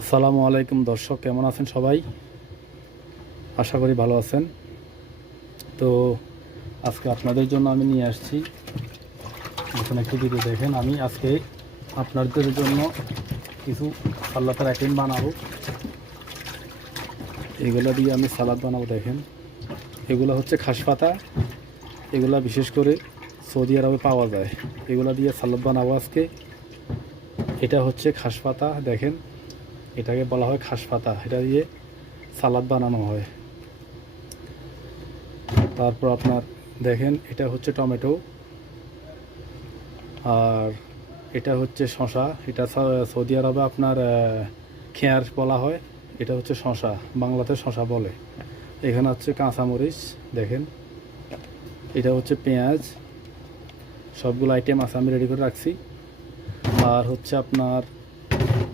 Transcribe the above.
আসসালামু আলাইকুম দর্শক, কেমন আছেন সবাই? আশা করি ভালো আছেন। তো আজকে আপনাদের জন্য আমি নিয়ে আসছি নতুন একটি ভিডিও। দেখেন, আমি আজকে আপনাদের জন্য কিছু সালাতের আইটেম বানাবো। এগুলো দিয়ে আমি সালাদ বানাবো। দেখেন, এগুলো হচ্ছে খাস পাতা। এগুলা বিশেষ করে সৌদি আরবে পাওয়া যায়। এগুলো দিয়ে সালাদ বানাবো আজকে। এটা হচ্ছে খাস পাতা। দেখেন, এটাকে বলা হয় খাস পাতা। এটা দিয়ে সালাদ বানানো হয়। তারপর আপনার দেখেন, এটা হচ্ছে টমেটো, আর এটা হচ্ছে শসা। এটা সৌদি আরবে আপনার খেয়ার বলা হয়। এটা হচ্ছে শসা, বাংলাতে শসা বলে। এখানে হচ্ছে কাঁচামরিচ। দেখেন, এটা হচ্ছে পেঁয়াজ। সবগুলো আইটেম আছে, আমি রেডি করে রাখছি। আর হচ্ছে আপনার